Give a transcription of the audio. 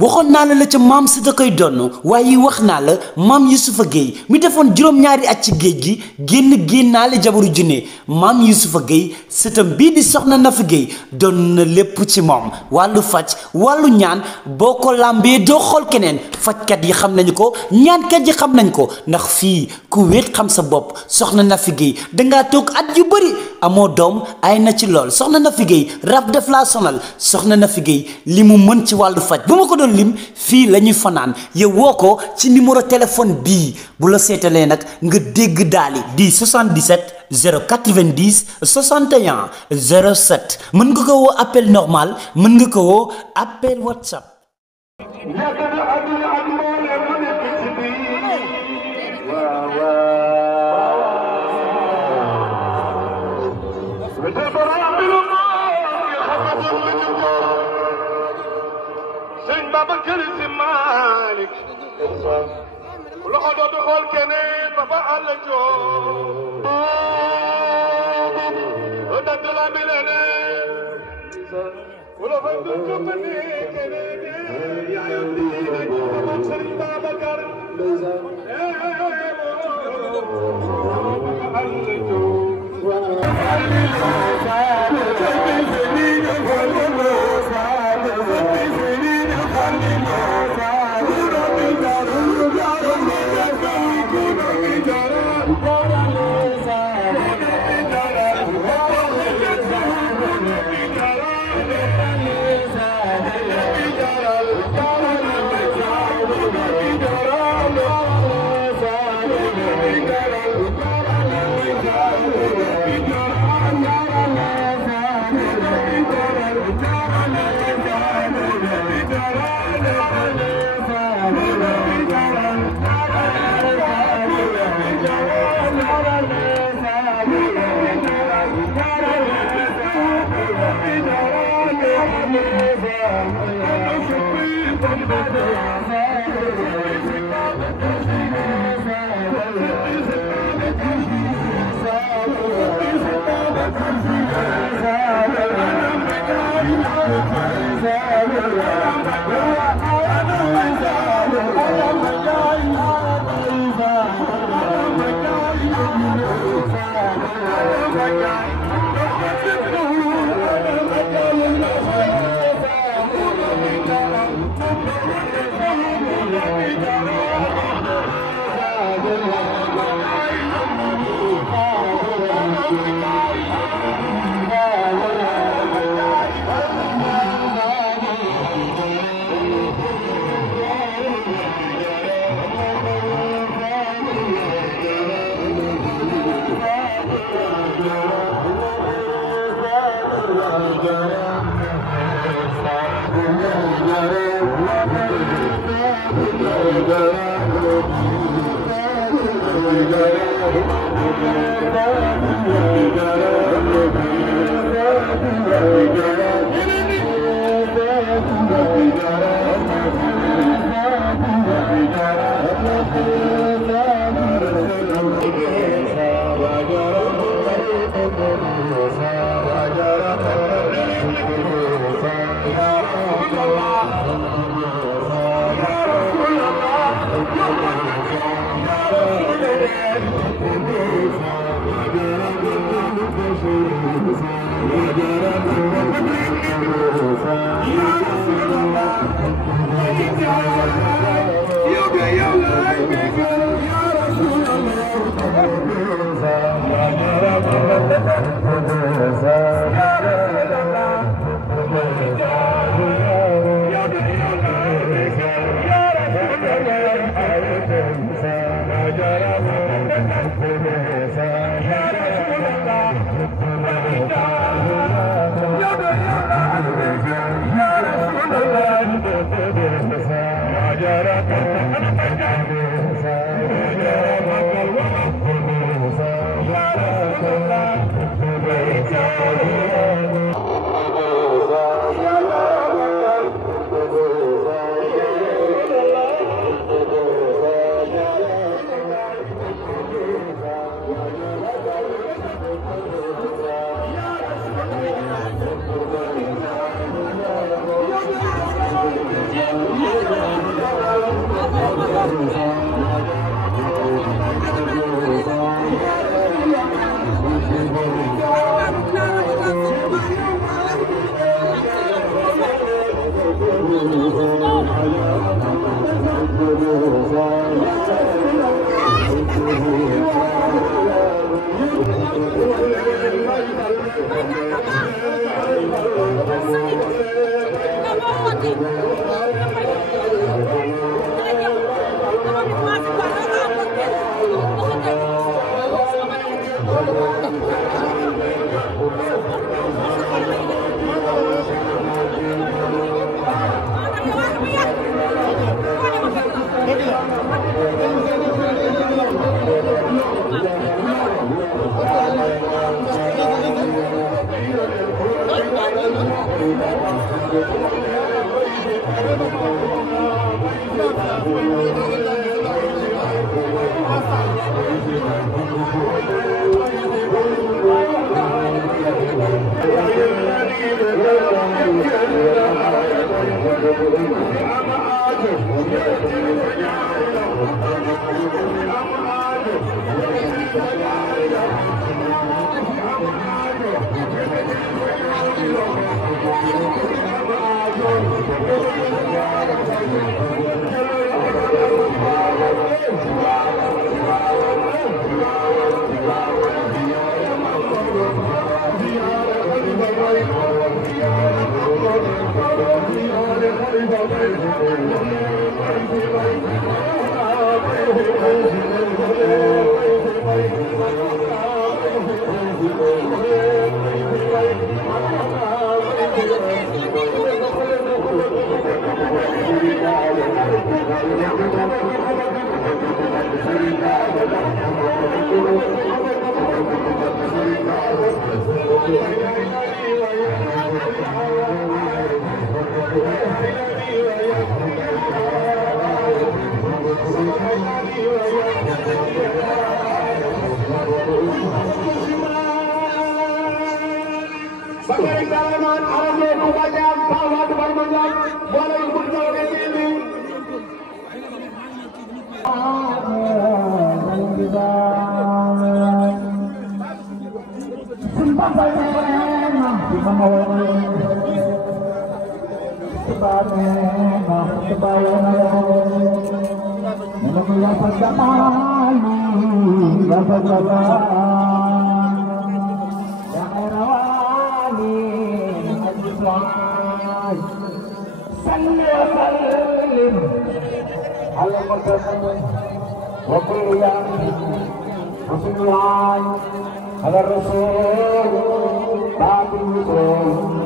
waxoon naa la ca maam si da koy donn waaye wax naa la maam Yusufa Gueye mi defoon juróom-ñaari at ci géej gi génnaale jabaru junne maam Yusufa Gueye sëtam bii di soxna Nafi Gueye doon na lépp ci moom wàllu faj wàllu ñaan boo ko làmbee doo xool keneen fajkat yi xam nañu ko ñaankat yi xam nañ ko ndax fii ku wéet xam sa bopp soxna Nafi Gueye dangaa toog at yu bëri amoo doom ay na ci lool soxna Nafi Gueye rab def laa sonal soxna Nafi Gueye li mu mën ci wàllu faj bu ma ko doon lim fii la ñuy fanaan yow woo ko ci numéro téléphone bii bu la seetalee nag nga dégg daali di 77 090 61 07 mën nga ko woo appel normal mën nga ko woo appel WhatsApp. loxo dootu xool keneen ba fa àll joo dëgg la mi leneen wala fa du compani keneen yaayam diine moom Sëriñ Babacar Yeah. على الرسول بعد الوصول